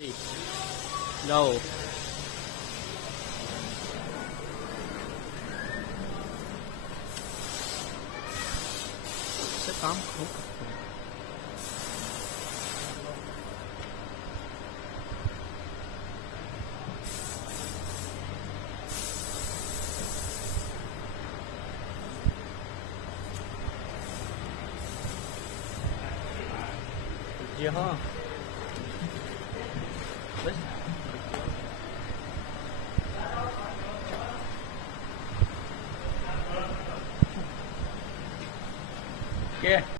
जाओ से काम हो सकते हैं। जी हाँ बस क्या